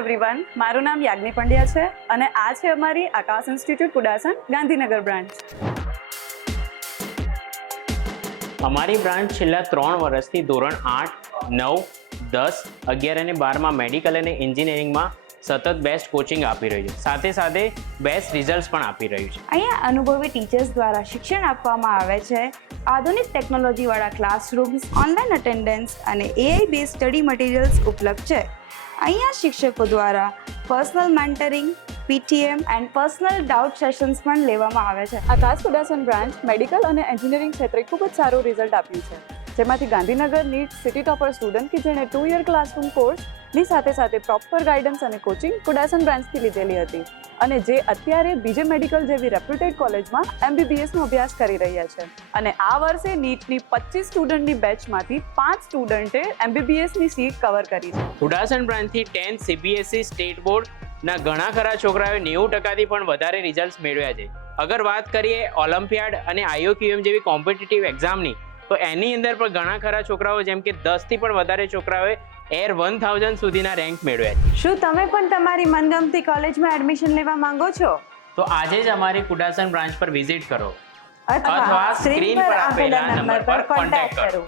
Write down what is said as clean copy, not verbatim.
Everyone, મારું નામ યાજ્ઞી પંડ્યા છે અને આ છે અમારી આકાશ ઇન્સ્ટિટ્યૂટ કુડાસન ગાંધીનગર બ્રાન્ચ. અમારી બ્રાન્ચ છેલ્લા 3 વર્ષથી ધોરણ 8, 9, 10, 11 અને 12માં મેડિકલ અને એન્જિનિયરિંગમાં સતત બેસ્ટ કોચિંગ આપી રહ્યું છે. સાથે સાથે બેસ્ટ રિઝલ્ટ્સ પણ આપી રહ્યું છે. અહીંયા અનુભવી ટીચર્સ દ્વારા શિક્ષણ આપવામાં આવે છે. આધુનિક ટેકનોલોજીવાળા ક્લાસરૂમ્સ, ઓનલાઈન અટેન્ડન્સ અને AI બેઝ સ્ટડી મટીરિયલ્સ ઉપલબ્ધ છે. અહીંયા શિક્ષકો દ્વારા personal mentoring, PTM and personal doubt sessions પણ લેવામાં આવે છે. આકાશ કુડાસન બ્રાન્ચ મેડિકલ અને એન્જિનિયરિંગ ક્ષેત્રે ખૂબ જ સારું રિઝલ્ટ આપ્યું છે, જેમાંથી Gandhinagar NEET city topper student કે જેણે 2 યર ક્લાસરૂમ કોર્સની સાથે પ્રોપર ગાઈડન્સ અને કોચિંગ કુડાસન બ્રાન્ચથી લીધેલી હતી અને જે અત્યારે બીજે મેડિકલ જેવી રેપ્યુટેડ કોલેજમાં MBBSનો અભ્યાસ કરી રહ્યા છે. અને આ વર્ષે નીટની 25 સ્ટુડન્ટની બેચમાંથી 5 સ્ટુડન્ટે MBBSની સીટ કવર કરી છે. કુડાસન બ્રાન્ચથી 10th CBSE સ્ટેટ બોર્ડના ઘણા ખરા છોકરાઓએ 90%થી પણ વધારે રિઝલ્ટ્સ મેળવ્યા છે. અગર વાત કરીએ ઓલિમ્પિયાડ અને IOQM જેવી કોમ્પિટિટિવ એક્ઝામની, તો એની અંદર પણ ઘણા ખરા છોકરાઓ જેમ કે 10થી પણ વધારે છોકરાઓએ એર 1000 સુધીના રેન્ક મેળવ્યા છે. શું તમે પણ તમારી મનગમતી કોલેજમાં એડમિશન લેવા માંગો છો? તો આજે જ અમારી કુડાસન બ્રાન્ચ પર વિઝિટ કરો અથવા સ્ક્રીન પર આપેલા નંબર પર કોન્ટેક્ટ કરો.